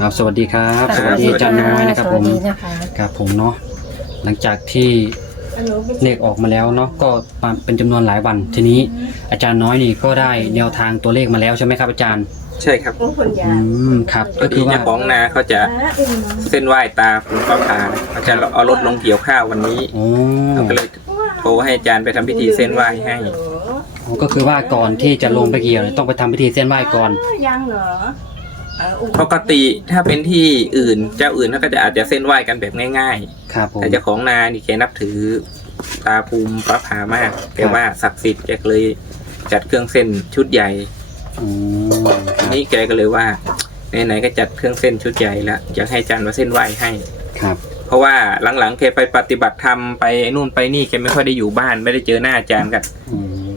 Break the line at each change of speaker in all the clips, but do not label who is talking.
ครับสวัสดีครับส
ค่ะ
วัสดีอาจารย์น้อยนะครับ
ส
ผ
วัส
ม
ดีนะคะ
ครับผมเนาะหลังจากที่เลขออกมาแล้วเนาะก็มาเป็นจำนวนหลายวันทีนี้อาจารย์น้อยนี่ก็ได้แนวทางตัวเลขมาแล้วใช่ไหมครับอาจารย์
ใช่ครับ
อืมครับ
พ
ก็
อ
คื
ดี
อว่า
เจ้าของนาเขาจะเส้นไหว้ตาคุณป้าพาอาจารย์เอารถลงเกี่ยวข้าววันนี้
โอ้
เราก็เลยโทรให้อาจารย์ไปทำพิธีเส้นไหว้ให้
โอ้ก็คือว่าก่อนที่จะลงไปเกี่ยวเนี่ยต้องไปทำพิธีเส้นไหว้ก่อน
ยังเหรอเอออุ๊ย
ปกติถ้าเป็นที่อื่นเจ้าอื่นเขาก็จะอาจจะเส้นไหว้กันแบบง่าย
ครับผ
ๆ
ม
แต่เจ้าของนานี่แกนับถือตาภูมิพระพามากแกว่าศักดิ์สิทธิ์แกก็เลยจัดเครื่องเส้นชุดใหญ่
อืม
ทีนี้แกก็เลยว่าไหนๆก็จัดเครื่องเส้นชุดใหญ่แล้วอยากให้อาจารย์มาเส้นไหว้ให้
ครับ
เพราะว่าหลังๆแกไปปฏิบัติธรรมไปนู่นไปนี่แกไม่ค่อยได้อยู่บ้าน ไม่ได้เจอหน้าอาจารย์กัน
อืม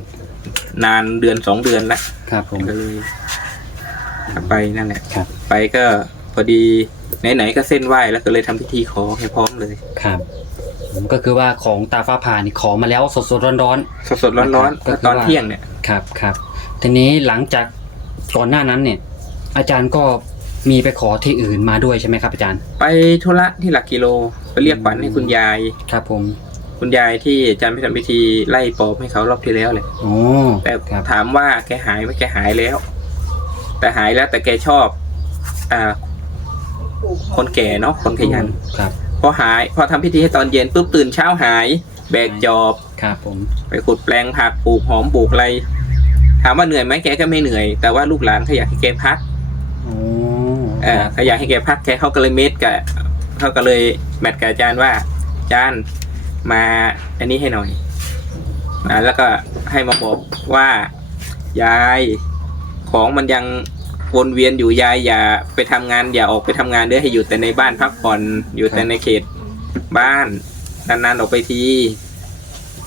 นานเดือนสองเดือนละ
ครับผม
ก็เลย ไปนั่นแหละ
ครับ
ไปก็พอดีไหนๆก็เส้นไหว้แล้วก็เลยทำพิธีขอให้พร้อมเลย
ครับอืมก็คือว่าของตาฟ้าผ่านี่ขอมาแล้วสดๆร้อน
สดๆร้อน
ก็คือ
ๆตอน
ว่า
เที่ยงเนี่ย
ๆครับครับ ทีนี้หลังจากก่อนหน้านั้นเนี่ย อาจารย์ก็มีไปขอที่อื่นมาด้วยใช่ไหมครับอาจารย์
ไปธุระที่หลักกิโลไปเรียกขวัญให้คุณยาย
ครับผม
คุณยายที่อาจารย์ไปทำพิธีไล่ปอบให้เขารอบที่แล้วเลย
โอ้
แต่
ครับ
ถามว่าแกหายไหมแกหายแล้ว แต่หายแล้วแต่แกชอบ อ่า คนแก่เนาะคนขยัน
ครับ
พอหาย พอทำพิธีให้ตอนเย็นปุ๊บตื่นเช้าหาย แบกจอบ
ครับผม
ไปขุดแปลงผักปลูกหอมปลูกอะไร ถามว่าเหนื่อยไหมแกก็ไม่เหนื่อย แต่ว่าลูกหลานเขาอยากให้แกพัก
โอ้
เออเขาอยากให้แกพักแกเขาก็เลยเมตกับเขาก็เลยแมทกับอาจารย์ว่าอาจารย์มาอันนี้ให้หน่อยอ่าแล้วก็ให้มาบอกว่ายาย ของมันยังวนเวียนอยู่ยายอย่าไปทำงานอย่าออกไปทำงานเด้อให้อยู่แต่ในบ้านพักผ่อนอยู่แต่ในเขตบ้านนานๆออกไปที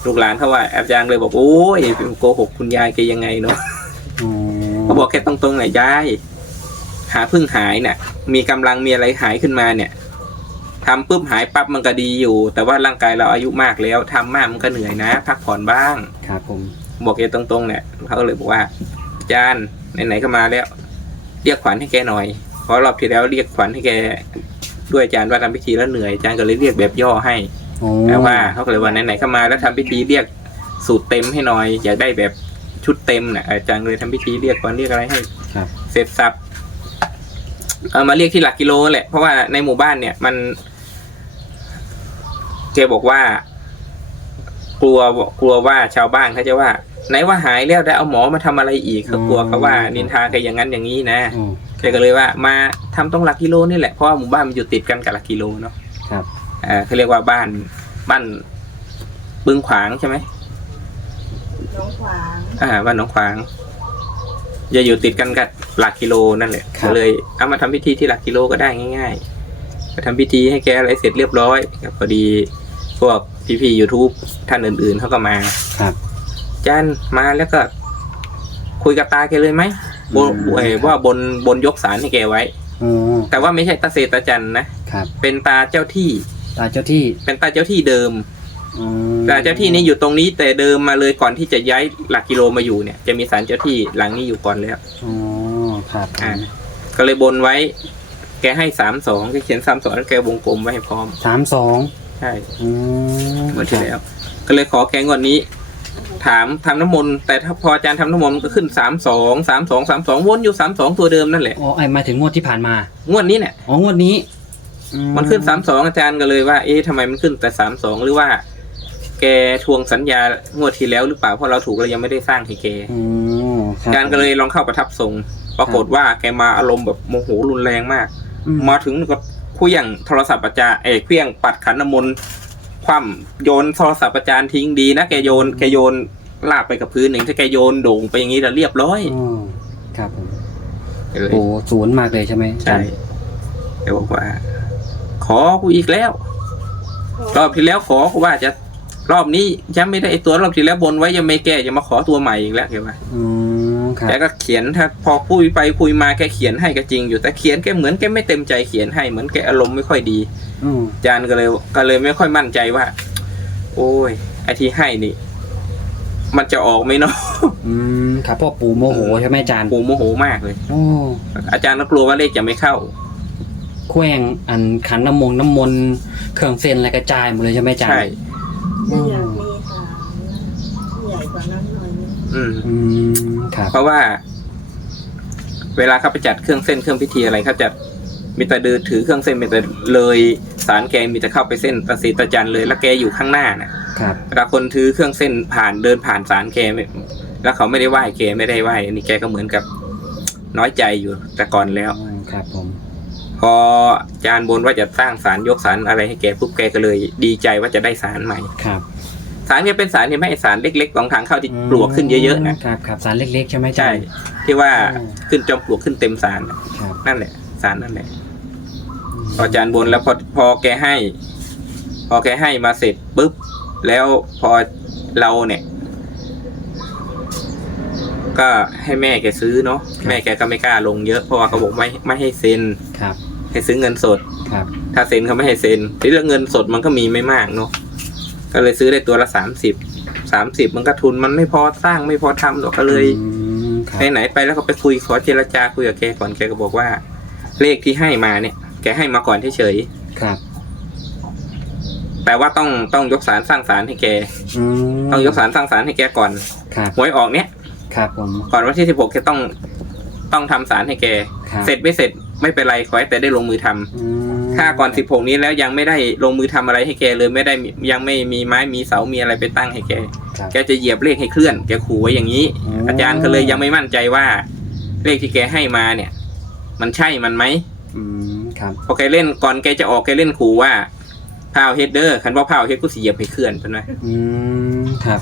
ลูกหลานเขาว่าอาจารย์เลยบอกโอ้ยโกหกคุณยายแกยังไงเนาะ
โอ้
เขาบอกแค่ตรงๆหน่อยยายหาเพึ่งหายเนี่ยมีกำลังมีอะไรหายขึ้นมาเนี่ยทำปุ๊บหายปั๊บมันก็ดีอยู่ แต่ว่าร่างกายเราอายุมากแล้วทำมากมันก็เหนื่อยนะ พักผ่อนบ้าง
ครับผม
บอกแกตรงๆเนี่ยเขาก็เลยบอกว่าอาจารย์ ไหนๆก็มาแล้ว เรียกขวัญให้แกหน่อยเพราะรอบที่แล้วเรียกขวัญให้แกด้วยอาจารย์ว่าทำพิธีแล้วเหนื่อยอาจารย์ก็เลยเรียกแบบย่อให้
โอ้
แต่ว่าเขาก็เลยว่าไหนๆก็มาแล้วทำพิธีเรียกสูตรเต็มให้หน่อย อยากได้แบบชุดเต็มเนี่ยอาจารย์ก็เลยทำพิธีเรียกขวัญเรียกอะไรให้
ครับ
เสร็จสับเอามาเรียกที่หลักกิโลแหละ เพราะว่าในหมู่บ้านเนี่ยมันแกบอกว่า กลัวกลัวว่าชาวบ้านเขาจะว่า ไหนว่าหายแล้วได้เอาหมอมาทำอะไรอีกเขากลัวเขาว่านินทาแกอย่างนั้นอย่างนี้นะ
โอ้
แกก็เลยว่ามาทำตรงหลักกิโลนี่แหละเพราะว่าหมู่บ้านมันอยู่ติดกันกับหลักกิโลเนาะ
ครับ
อ่าเขาเรียกว่าบ้านบ้านบึงขวางใช่ไหม
น้องขวาง
อ่าบ้านหนองขวางจะอยู่ติดกันกับหลักกิโลนั่นแหละก็เลยเอามาทำพิธีที่หลักกิโลก็ได้ง่ายๆไปทำพิธีให้แกอะไรเสร็จเรียบร้อยก็พอดีพวกพี่ๆยูทูบท่านอื่นๆเขาก็มา
ครับ
จันมาแล้วก็ คุยกับตาแกเลยไหมบนเอ่อว่าบนบนยกสารให้แกไว้
โอ้
แต่ว่าไม่ใช่ตาเศษตาจันนะครับ เป็นตาเจ้าที่
ตาเจ้าที่
เป็นตาเจ้าที่เดิม
อืม
ตาเจ้าที่นี้อยู่ตรงนี้แต่เดิมมาเลยก่อนที่จะย้ายหลักกิโลมาอยู่เนี่ยจะมีศาลเจ้าที่หลังนี้อยู่ก่อนแล้ว
อ๋อ ครับ
อ่า ก็เลยบนไว้ แกให้สามสองแกเขียนสามสองแล้วแกวงกลมไว้ให้พร้อม
สามสอง
ใช่
อืม
เมื่อที่แล้ว ก็เลยขอแกงวดนี้ ถามทำน้ำมนต์แต่ถ้าพออาจารย์ทำน้ำมนต์ก็ขึ้นสามสองสามสองสามสองวนอยู่สามสองตัวเดิมนั่นแหละ
อ๋อไอ้หมายถึงงวดที่ผ่านมา
งวดนี้เนี่ย
อ๋องวดนี้อื
มันขึ้นสามสองอาจารย์ก็เลยว่า เอ๊ะทำไมมันขึ้นแต่สามสองหรือว่า แกทวงสัญญางวดที่แล้วหรือเปล่าเพราะเราถูกเรายังไม่ได้สร้างให้แก
อ๋อคบ
อาจารย์ก็เลยลองเข้าประทับทรง ปรากฏว่าแกมาอารมณ์แบบโมโหรุนแรงมาก
อื
มาถึงก็เคลี้ยงโทรศัพท์อาจารย์เอกเคลี้ยงปัดขันน้ำมนต์ คว่ำโยนโทรศัพท์อาจารย์ทิ้งดีนะแกโยนแกโยนลาบไปกับพื้นหนึ่งถ้าแกโยนโด่งไปอย่างนี้แล้วเรียบร้อย
อ๋อครับผม
แกเลย
โอ้ศูนย์มากเลยใช่ไหม
ใช่แกบอกว่า ขอกูอีกแล้ว รอบที่แล้วขอกูว่าจะรอบนี้ยังไม่ได้ไอตัวรอบที่แล้วบนไว้ยังไม่แก้จะมาขอตัวใหม่อีกแล้วแกว่า
อืม ครับ
แกก็เขียนถ้าพอคุยไปคุยมาแกเขียนให้ก็จริงอยู่แต่เขียนแกเหมือนแกไม่เต็มใจเขียนให้เหมือนแกอารมณ์ไม่ค่อยดี
อืม
อาจารย์ก็เลยก็เลยไม่ค่อยมั่นใจว่า โอ้ยไอที่ให้นี่ มันจะออกไหมเนาะ
อืมครับพ่อปู่โมโหใช่ไหมอาจารย์
ปู่โมโหมากเลย
โอ้
อาจารย์ก็กลัวว่าเลขจะไม่เข้า
แขว้งอันขันน้ำมงน้ำมนต์เครื่องเส้นอะไรกระจายหมดเลยใช่ไหมอาจารย์
ใช่
จะอยากมีสามใหญ่กว่านั้นหน่ อยนึง
อืม
อืมครับ
เพราะว่า เวลาเขาไปจัดเครื่องเส้นเครื่องพิธีอะไรเขาจะมีแต่เดินถือเครื่องเส้นมีแต่เลยสารแกมีแต่เข้าไปเส้นตะสีตะจันเลย แล้วแกอยู่ข้างหน้าน่ะ
ครับ
เวลาคนถือเครื่องเส้นผ่านเดินผ่านสารแกไม่แล้วเขาไม่ได้ไหว้แกไม่ได้ไหว้อันนี้แกก็เหมือนกับน้อยใจอยู่แต่ก่อนแล้ว
อ๋อครับผม
พออาจารย์บนว่าจะสร้างสารยกสารอะไรให้แกปุ๊บแกก็เลย ดีใจว่าจะได้สารใหม่
ครับ
สารเนี่ยเป็นสารที่ไม่ใช่สารเล็กๆของทางเข้าที่ปลวกขึ้นเยอะๆนะครับ
ครับสารเล็กๆใช่ไหมอาจา
ใช่
รย์
ที่ว่า
อืม
ขึ้นจอมปลวกขึ้นเต็มสารน่ะ
ครับ
นั่นแหละ สารนั่นแหละพออาจารย์บนแล้วพอพอแกให้ พอแกให้มาเสร็จปุ๊บแล้วพอเราเนี่ย ก็ให้แม่แกซื้อเนาะแม่แกก็ไม่กล้าลงเยอะเพราะว่าเขาบอกไม่ไม่ให้เซ็น
ครับ
ให้ซื้อเงินสด
ครับ
ถ้าเซ็นเขาไม่ให้เซ็นทีเรื่องเงินสดมันก็มีไม่มากเนาะ ก็เลยซื้อได้ตัวละสามสิบสามสิบมันก็ทุนมันไม่พอสร้างไม่พอทำหรอกก็เลย
อืมครับ
ไหนๆไปแล้วก็ไปคุยขอเจรจาคุยกับแกก่อนแกก็บอกว่า เลขที่ให้มาเนี่ย แกให้มาก่อนเฉย
ครับ
ๆแต่ว่าต้องต้องยกสารสร้างสารให้แก
อืม
ต้องยกสารสร้างสารให้แกก่อน
ครับ
หวยออกเนี้ย
ครับผม
ก่อนวันที่สิบหกแกต้องต้องทำสารให้แก
ครับ
เสร็จไม่เสร็จไม่เป็นไรขอให้แต่ได้ลงมือทำ
อืม
ถ้าก่อนสิบหกนี้แล้วยังไม่ได้ลงมือทำอะไรให้แกเลยไม่ได้มียังไม่มีไม้มีเสามีอะไรไปตั้งให้แก
ครับ
แกจะเหยียบเลขให้เคลื่อน แกขู่ไว้อย่างนี้
อ๋ออ
อาจารย์ก็เลยยังไม่มั่นใจว่า เลขที่แกให้มาเนี่ย มันใช่มันไหม
อืมครับ
พอแกเล่นก่อนแกจะออกแกเล่นขู่ว่าพาวเฮดเดอร์คันว่าพาวเฮดกูสิเหยียบให้เคลื่อนใช่ไหม
อืมครับ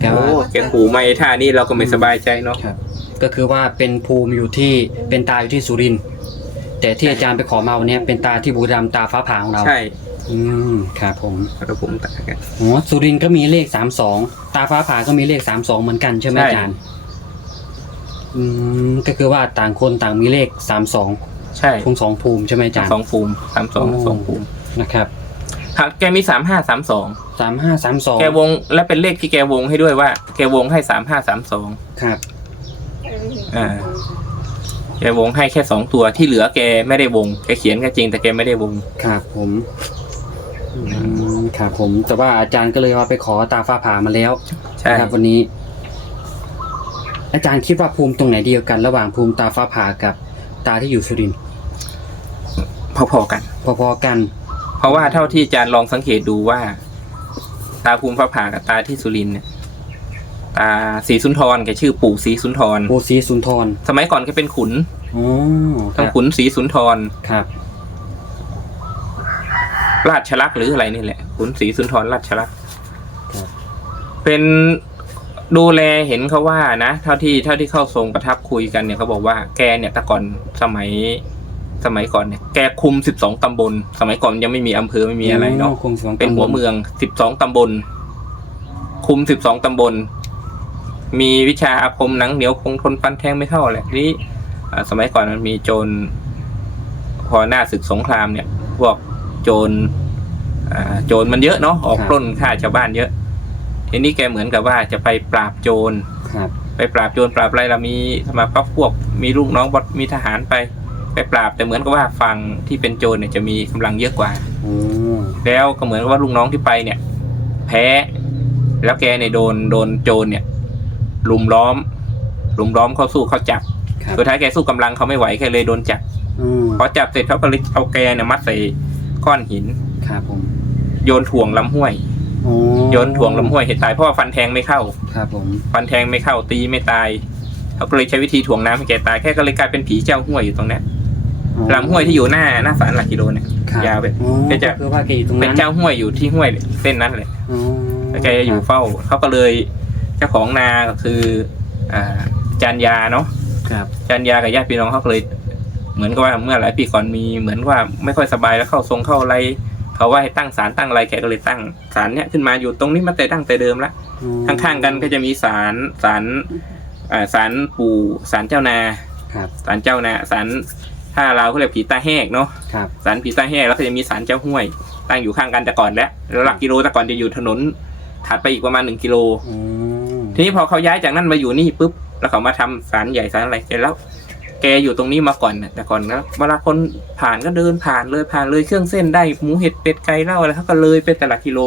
แกว่า
โอ้แกขู่ไม่ท่านี้เราก็ไม่สบายใจเนาะ
ครับก็คือว่าเป็นภูมิอยู่ที่เป็นตาอยู่ที่สุรินทร์ แต่ที่อาจารย์ไปขอมาวันเนี้ยเป็นตาที่บุรีรัมย์ตาฟ้าผ่าของเรา
ใช่
อืมครับผม
เราผมตากัน
อ๋อสุรินทร์ก็มีเลขสามสองตาฟ้าผ่าก็มีเลขสามสองเหมือนกันใช่ไหม
ใช่
อาจารย์ อืมก็คือว่าต่างคนต่างมีเลขสามสอง
ใช่
ทุงสองภูมิใช่ไหมอาจารย์
สองภูมิสามสอง
โอ้
สองภูมิ
นะครับ
ครับแกมีสามห้าสามสอง
สามห้าสามสอง
แกวงและเป็นเลขที่แกวงให้ด้วยว่า แกวงให้สามห้าสามสอง
ครับ
อ่า แกวงให้แค่สองตัวที่เหลือแกไม่ได้วงแกเขียนก็จริงแต่แกไม่ได้วง
ครับผมอืมครับผม แต่ว่าอาจารย์ก็เลยว่าไปขอตาฟ้าผ่ามาแล้ว
ใช่
นะครับวันนี้ อาจารย์คิดว่าภูมิตรงไหนเดียวกัน ระหว่างภูมิตาฟ้าผ่ากับตาที่อยู่สุรินทร์
พอๆกัน
พอๆกัน
เพราะว่าเท่าที่อาจารย์ลองสังเกตดูว่า ตาภูมิพระผากับตาที่สุรินทร์เนี่ย ตาศรีสุนทรแกชื่อปู่ศรีสุนทร
โอซีสุนทร
สมัยก่อนแกเป็นขุน
อ๋อค
ทั้
รั
ง
บ
ขุนศรีสุนทร
ครับ
ราชลักษณ์หรืออะไรนี่แหละขุนศรีสุนทรราชลักษณ์
ครับ
เป็นดูแลเห็นเขาว่านะเท่าที่เท่าที่เข้าทรงประทับคุยกันเนี่ยเขาบอกว่าแกเนี่ยแต่ก่อนสมัยสมัยก่อนเนี่ยแกคุมสิบสองตำบล สมัยก่อนยังไม่มีอำเภอไม่มีอะไรเนาะ
คงสอง
เป็นหัวเมืองสิบสองตำบล คุมสิบสองตำบล มีวิชาอาคมหนังเหนียวคงทนฟันแทงไม่เข้าแหละทีนี้อ่าสมัยก่อนมันมีโจรพอหน้าศึกสงครามเนี่ย พวกโจรอ่าโจรมันเยอะเนาะออกปล้นฆ่าชาวบ้านเยอะทีนี้แกเหมือนกับว่าจะไปปราบโจร
ครับ
ไปปราบโจรปราบอะไรเรามีสมาพักพวก มีลูกน้องบดมีทหารไป ไปปราบแต่เหมือนกับว่าฝั่งที่เป็นโจรเนี่ยจะมีกำลังเยอะกว่า
โอ้
แล้วก็เหมือนกับว่าลูกน้องที่ไปเนี่ย แพ้ แล้วแกเนี่ยโดนโดนโจรเนี่ย ลุมล้อม ลุมล้อมเขาสู้เขาจับ
ครับ
สุดท้ายแกสู้กำลังเขาไม่ไหวแกเลยโดนจับ
อืม
พอจับเสร็จเขาก็เลยเอาแกเนี่ยมัดใส่ก้อนหิน
ครับผม
โยนถ่วงลำห้วย
โอ้
โยนถ่วงลำห้วยเหตุตายเพราะว่าฟันแทงไม่เข้า
ครับผม
ฟันแทงไม่เข้าตีไม่ตายเขาก็เลยใช้วิธีถ่วงน้ำให้แกตายแค่ก็เลยกลายเป็นผีเจ้าห้วยอยู่ตรงเนี้ย
อ๋อ
ลำห้วยที่อยู่หน้าหน้าศาลหลักกิโลเนี่ย
ครับ
ยาวไป
อ๋อ
แกจะ
คือว่าแกอยู่ตรง
เป็น
นั้น
เจ้าห้วยอยู่ที่ห้วยเส้นนั้นเลย
อ๋อ
แล้วแกจะอยู่เฝ้าเขาก็เลย เจ้าของนาก็คืออ่าจันยาเนาะ
ครับ
จันยากับญาติพี่น้องเขาก็เลย เหมือนกับว่าเมื่อหลายปีก่อนมีเหมือนว่าไม่ค่อยสบายแล้วเข้าทรงเข้าอะไรเขาว่าให้ตั้งศาลตั้งอะไรแกก็เลยตั้งศาลเนี้ยขึ้นมาอยู่ตรงนี้มาแต่ตั้งแต่เดิมละ
อ๋อ
ข้างๆกันก็จะมีศาลศาลอ่าศาลปู่ศาลเจ้านา
ครับ
ศาลเจ้านาศาลถ้าเราเขาเรียกผีตาแหกเนาะ
ครับ
ศาลผีตาแหกแล้วก็จะมีศาลเจ้าห้วย ตั้งอยู่ข้างกันแต่ก่อนแล้วแล้วหลักกิโลแต่ก่อนจะอยู่ถนนถัดไปอีกประมาณหนึ่งกิโล
อ๋อ
ทีนี้พอเขาย้ายจากนั่นมาอยู่นี่ปุ๊บแล้วเขามาทำศาลใหญ่ศาลอะไรเสร็จแล้ว แกอยู่ตรงนี้มาก่อนนะแต่ก่อนนะเวลาคนผ่านก็เดินผ่านเลยผ่านเลยเครื่องเส้นได้หมูเห็ดเป็ดไก่เล้าอะไรเขาก็เลยเป็นแต่ละกิโล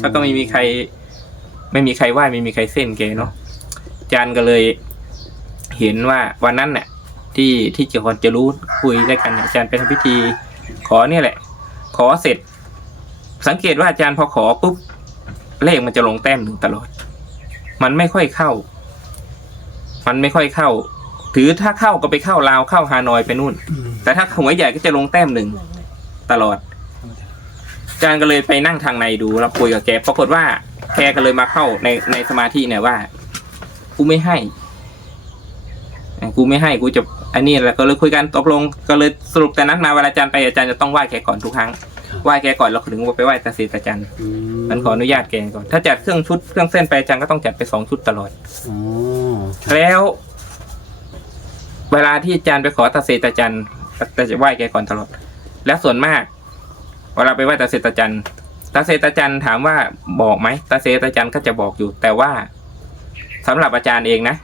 แล้วก็ไม่มีใคร ไม่มีใครไหว้ไม่มีใครเส้นแกเนาะจารย์ก็เลย เห็นว่าวันนั้นเนี่ยที่ที่เจ้าคนจะรู้คุยด้วยกันเนี่ยอาจารย์ไปทำพิธี ขอเนี่ยแหละ ขอเสร็จ สังเกตว่าอาจารย์พอขอปุ๊บเลขมันจะลงแต้มหนึ่งตลอด มันไม่ค่อยเข้า มันไม่ค่อยเข้า ถือถ้าเข้าก็ไปเข้าลาวเข้าฮานอยไปนู่น
อืม
แต่ถ้าหวยใหญ่ก็จะลงแต้มหนึ่งตลอดอาจารย์ก็เลยไปนั่งทางในดูแล้วคุยกับแกปรากฏว่าแกก็เลยมาเข้าในในสมาธิเนี่ยว่ากูไม่ให้อะกูไม่ให้กูจะอันนี้แล้วก็เลยคุยกันตกลงก็เลยสรุปแต่นั้นมาเวลาอาจารย์ไปอาจารย์จะต้องไหว้แกก่อนทุกครั้ง ไหว้แกก่อนแล้วถึงไปไหว้ตาสีตาจัน
อื
มันขออนุญาตแกก่อน ถ้าจัดเครื่องชุดเครื่องเส้นไปอาจารย์ก็ต้องจัดไปสองชุดตลอด
อ๋อครับ
แล้ว เวลาที่อาจารย์ไปขอตาเสตาจันแต่จะไหว้แกก่อนตลอด แล้วส่วนมาก เวลาไปไหว้ตาเสตาจันตาเสตาจันถามว่าบอกไหมตาเสตาจันก็จะบอกอยู่ แต่ว่าสำหรับอาจารย์เองนะ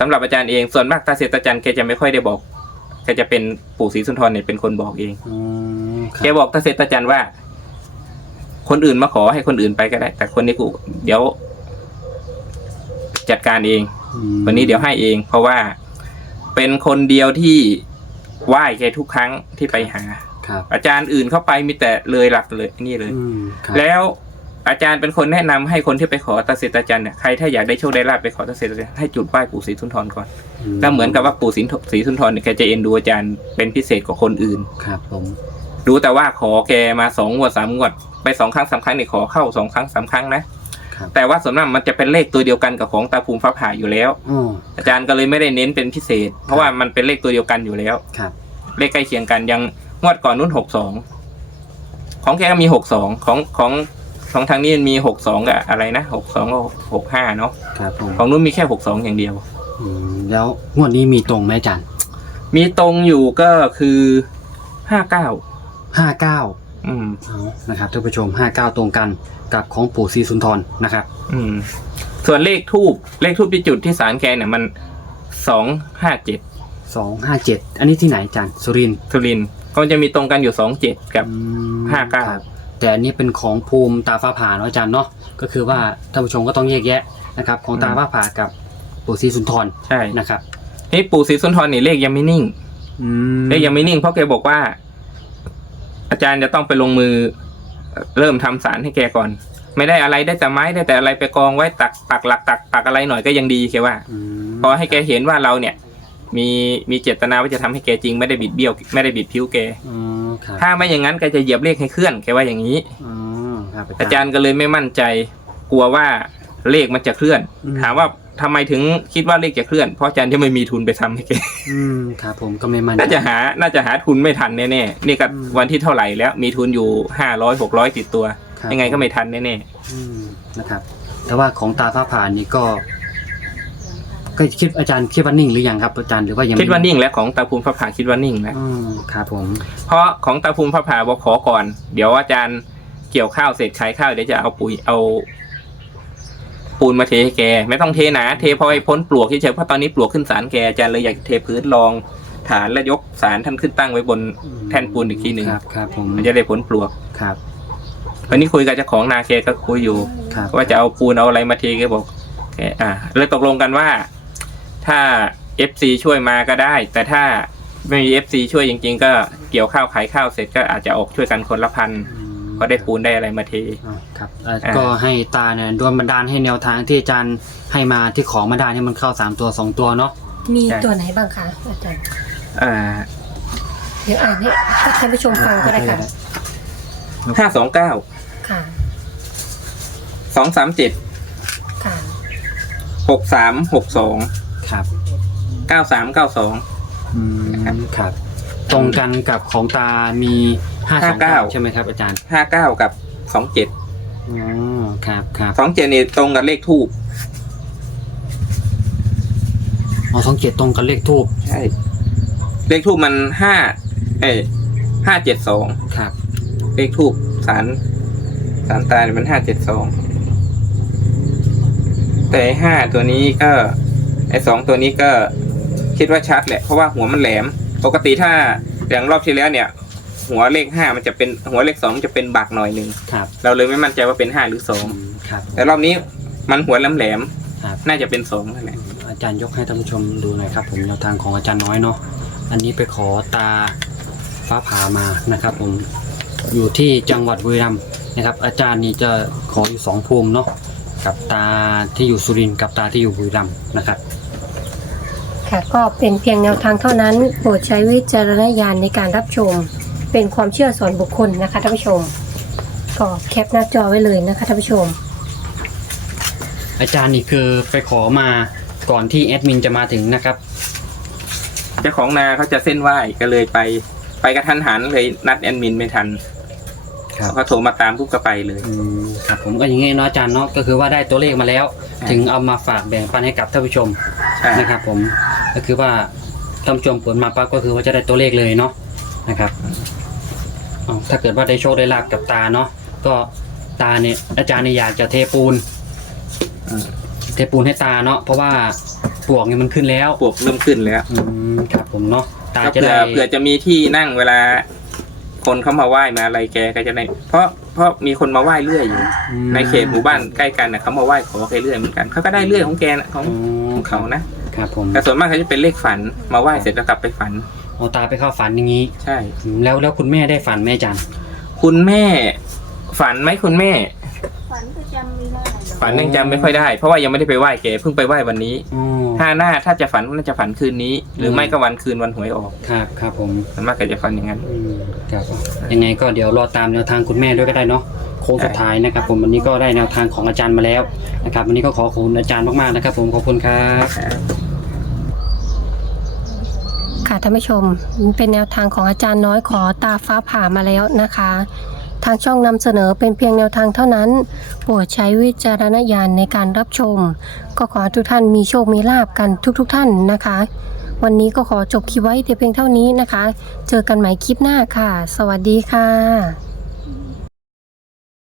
สำหรับอาจารย์เองส่วนมากตาเสตาจันแกจะไม่ค่อยได้บอกแกจะเป็นปู่ศรีสุนทรเนี่ยเป็นคนบอกเอง
อืม ค
แก
รับ
บอกตาเสตาจันว่า คนอื่นมาขอให้คนอื่นไปก็ได้ แต่คนนี้กูเดี๋ยว จัดการเอง
อืม
วันนี้เดี๋ยวให้เอง เพราะว่าเป็นคนเดียวที่ไหว้แกทุกครั้งที่ไปหา
ครับ
อาจารย์อื่นเข้าไปมีแต่เลยหลักเลยนี่เลย
อืมครับ
แล้วอาจารย์เป็นคนแนะนำให้คนที่ไปขอตาเสตาจันเนี่ยใครถ้าอยากได้โชคได้ลาบไปขอตาเสตาจันให้จุดไหว้ปู่ศรีสุนทรก่อน แล้วเหมือนกับว่าปู่ศรีศรีสุนทรเนี่ยแกจะเอ็นดูอาจารย์เป็นพิเศษกว่าคนอื่น
ครับผม
รู้แต่ว่าขอแกมาสองงวดสามงวด ไปสองครั้งสามครั้งเนี่ยขอเข้าสองครั้งสามครั้งนะ ครับ แต่ว่าส่วนมากมันจะเป็นเลขตัวเดียวกันกับของตาภูมิฟ้าผ่าอยู่แล้ว
อ๋อ
อาจารย์ก็เลยไม่ได้เน้นเป็นพิเศษ เพราะว่ามันเป็นเลขตัวเดียวกันอยู่แล้ว
ครับ
เลขใกล้เคียงกันยังงวดก่อนนู้นหกสองของแกก็มีหกสองของของของทางนี้มันมีหกสองกับอะไรนะหกสองกับหกห้าเนาะ
ครับผม
ของนู้นมีแค่หกสองอย่างเดียว
อืมแล้วงวดนี้มีตรงไหมอาจารย์
มีตรงอยู่ก็คือห้าเก้า
ห้าเก้า
อืม
เอานะครับท่านผู้ชมห้าเก้าตรงกันกับของปู่ศรีสุนทรนะครับ
อืม ส่วนเลขทูบเลขทูบที่จุดที่สารแกเนี่ยมันสองห้าเจ็ด
สองห้าเจ็ดอันนี้ที่ไหนอาจารย์สุรินทร์
สุรินทร์ก็จะมีตรงกันอยู่สองเจ็ดกับ
อืม
ห้าเก้า
ครับแต่อันนี้เป็นของภูมิตาฟ้าผ่าเนาะอาจารย์เนาะก็คือว่าท่านผู้ชมก็ต้องแยกแยะนะครับ ของตาฟ้าผ่ากับปู่ศรีสุนทร
ใช่
นะครับ
นี่ปู่ศรีสุนทรนี่เลขยังไม่นิ่ง
อืม
เลขยังไม่นิ่งเพราะแกบอกว่า อาจารย์จะต้องไปลงมือเอ่อเริ่มทำสารให้แกก่อน ไม่ได้อะไรได้แต่ไม้ได้แต่อะไรไปกองไว้ตักตักหลักตักตักอะไรหน่อยก็ยังดีแกว่า
อืม
พอให้แกเห็นว่าเราเนี่ย มีมีเจตนาว่าจะทำให้แกจริงไม่ได้บิดเบี้ยว ไม่ได้บิดผิวแก
อืมครับ
ถ้าไม่อย่างนั้นแกจะเหยียบเลขให้เคลื่อนแกว่าอย่างนี้
อืมครับ
อาจารย์ก็เลยไม่มั่นใจ กลัวว่าเลขมันจะเคลื่อน
อืม
ถามว่า ทำไมถึงคิดว่าเลขจะเคลื่อน เพราะอาจารย์จะไม่มีทุนไปทำให้แก
อืมครับผมก็ไม่มั่น
น่า
ใจ
จะหา น่าจะหาทุนไม่ทันแน่ๆ นี่ก็
อืม
วันที่เท่าไหร่แล้ว มีทุนอยู่ห้าร้อยหกร้อยติดตัว
ครับ
ยังไงก็ไม่ทันแน่
อืมนะครับ แต่ว่าของตาฟ้าผ่านนี่ก็ ก็คิดอาจารย์คิดว่านิ่งหรือยังครับอาจารย์หรือว่ายัง
ๆ
ไม่
คิดว่านิ่งแล้วของตาภูมิพระผาคิดว่านิ่งแล้ว
อืมครับผม
เพราะของตาภูมิพระผาบอกขอก่อน เดี๋ยวอาจารย์เกี่ยวข้าวเสร็จขายข้าวเดี๋ยวจะเอาปุ๋ยเอา ปูนมาเทให้แก ไม่ต้องเทหนาเทพอให้พ้นปลวกเฉยๆเพราะตอนนี้ปลวกขึ้นสารแกอาจารย์เลยอยากเทพื้นรองฐานและยกสารท่านขึ้นตั้งไว้บนแท่นปูนอีกทีหนึ่ง
ครับครับผม
มันจะได้พ้นปลวก
ครับ
วันนี้คุยกับเจ้าของนาแกก็คุยอยู่
ครับ
ว่าจะเอาปูนเอาอะไรมาเทแกบอกแกอ่าเลยตกลงกันว่า ถ้า FC ช่วยมาก็ได้ แต่ถ้าไม่มี FC ช่วยจริง ๆ ก็เกี่ยวข้าวขายข้าวเสร็จก็อาจจะออกช่วยกันคนละพัน
อืม
ก็ได้ปูนได้อะไรมาเท
อ่าครับเอ่อ
อ่า
ก็ให้ตาเนี่ยโดนบันดาลให้แนวทางที่อาจารย์ให้มาที่ของมาได้ให้มันเข้าสามตัวสองตัวเนาะ
มีตัวไหนบ้างคะอาจารย์
อ่า
เดี๋ยวอ่านให้ท่านผู้ชมฟังก็ได้ค่ะ
ห้าสองเก้า
ค่ะ
สองสามเจ็ด
ค่ะ
หกสามหกสอง
ครับ
เก้าสามเก้าสอง
อืมครับ ตรงกันกับของตามี ห้าสองเก้า
59
ใช่ไหมครับอาจารย์
ห้าเก้ากับสองเจ็ด
อ๋อครับครับ
สองเจ็ดนี่ตรงกับเลขทูบ
อ๋อสองเจ็ดตรงกับเลขทูบ
ใช่ เลขทูบมันห้าเอ้ห้าเจ็ดสอง
ครับ
เลขทูบสารสารตาเนี่ยมันห้าเจ็ดสองแต่ห้าตัวนี้ก็ไอสองตัวนี้ก็คิดว่าชัดแหละเพราะว่าหัวมันแหลม ปกติถ้าอย่างรอบที่แล้วเนี่ย หัวเลขห้ามันจะเป็นหัวเลขสองมันจะเป็นบักหน่อยหนึ่ง
ครับ
เราเลยไม่มั่นใจว่าเป็นห้าหรือสอง
อืมครับ
แต่รอบนี้มันหัวแหลม
ครับ
ๆน่าจะเป็นสองนั่นแหละ
อาจารย์ยกให้ท่านผู้ชมดูหน่อยครับ ผมแนวทางของอาจารย์น้อยเนาะอันนี้ไปขอตาฟ้าผ่ามานะครับ ผมอยู่ที่จังหวัดบุรีรัมย์นะครับ อาจารย์นี่จะขออยู่สองภูมิเนาะกับตาที่อยู่สุรินทร์กับตาที่อยู่บุรีรัมย์นะครับ
ค่ะก็เป็นเพียงแนวทางเท่านั้น โปรดใช้วิจารณญาณในการรับชม เป็นความเชื่อส่วนบุคคลนะคะท่านผู้ชม ก็แคปหน้าจอไว้เลยนะคะท่านผู้ชม
อาจารย์นี่คือไปขอมาก่อนที่แอดมินจะมาถึงนะครับ
เจ้าของนาเขาจะเส้นไหว้ก็เลยไป ไปกระทันหันเลยนัดแอดมินไม่ทัน
ครับ
เขาโทรมาตามปุ๊บก็ไปเลย
อืมครับผมก็อย่างงี้เนาะอาจารย์เนาะก็คือว่าได้ตัวเลขมาแล้ว
ครับ
ถึงเอามาฝากแบ่งปันให้กับท่านผู้ชม
ใช่
นะครับ ผมก็คือว่าท่านผู้ชมผลมาปั๊บก็คือว่าจะได้ตัวเลขเลยเนาะนะครับ อ๋อถ้าเกิดว่าได้โชคได้ลาบกับตาเนาะก็ตาเนี่ยอาจารย์เนี่ยอยากจะเทปูน
อืม
เทปูนให้ตาเนาะเพราะว่าปลวกเนี่ยมันขึ้นแล้ว
ปวกเริ่มขึ้นแล้ว
อืมครับผมเนาะตา
ก็
จะ
เผื่อ
ได้
เผื่อจะมีที่นั่งเวลา คนเขามาไหว้มาอะไรแกก็จะได้เพราะเพราะมีคนมาไหว้เรื่อยอยู่
อืม
ในเขตหมู่บ้านใกล้กันนะเขามาไหว้ขอแกเรื่อยเหมือนกันเขาก็ได้เรื่อยของแกนะของ
อ๋อ
ของเขานะ
ครับผม
แต่ส่วนมากเขาจะเป็นเลขฝันมาไหว้เสร็จแล้วกลับไปฝัน
เอาตาไปเข้าฝันอย่างนี้
ใช่
อืมแล้วแล้วคุณแม่ได้ฝันไหมอาจารย์
คุณแม่ ฝันไหมคุณแม่
ฝันก็จำไม่ได้หรอก
ฝันยังจำไม่ค่อยได้ เพราะว่ายังไม่ได้ไปไหว้แกเพิ่งไปไหว้วันนี้
อ๋อ
ถ้าหน้าถ้าจะฝันก็น่าจะฝันคืนนี้ หรือ
ม
ไม่ก็วันคืนวันหวยออก
ครับครับผม
ส่วนมากแกจะฝันอย่างนั้น
อืมครับยังไงก็เดี๋ยวรอตามแนวทางคุณแม่ด้วยก็ได้เนาะโค้งสุดท้ายนะครับ ผมวันนี้ก็ได้แนวทางของอาจารย์มาแล้วนะครับ วันนี้ก็ขอขอบคุณอาจารย์มากๆนะครับ ผมขอบคุณครับ
ค่ะ ท่านผู้ชม เป็นแนวทางของอาจารย์น้อยขอตาฟ้าผ่ามาแล้วนะคะ ทางช่องนำเสนอเป็นเพียงแนวทางเท่านั้น โปรดใช้วิจารณญาณในการรับชม ก็ขอทุกท่านมีโชค มีลาบกันทุกๆทท่านนะคะ วันนี้ก็ขอจบคลิปไว้แต่เพียงเท่านี้นะคะ เจอกันใหม่คลิปหน้าค่ะ สวัสดีค่ะ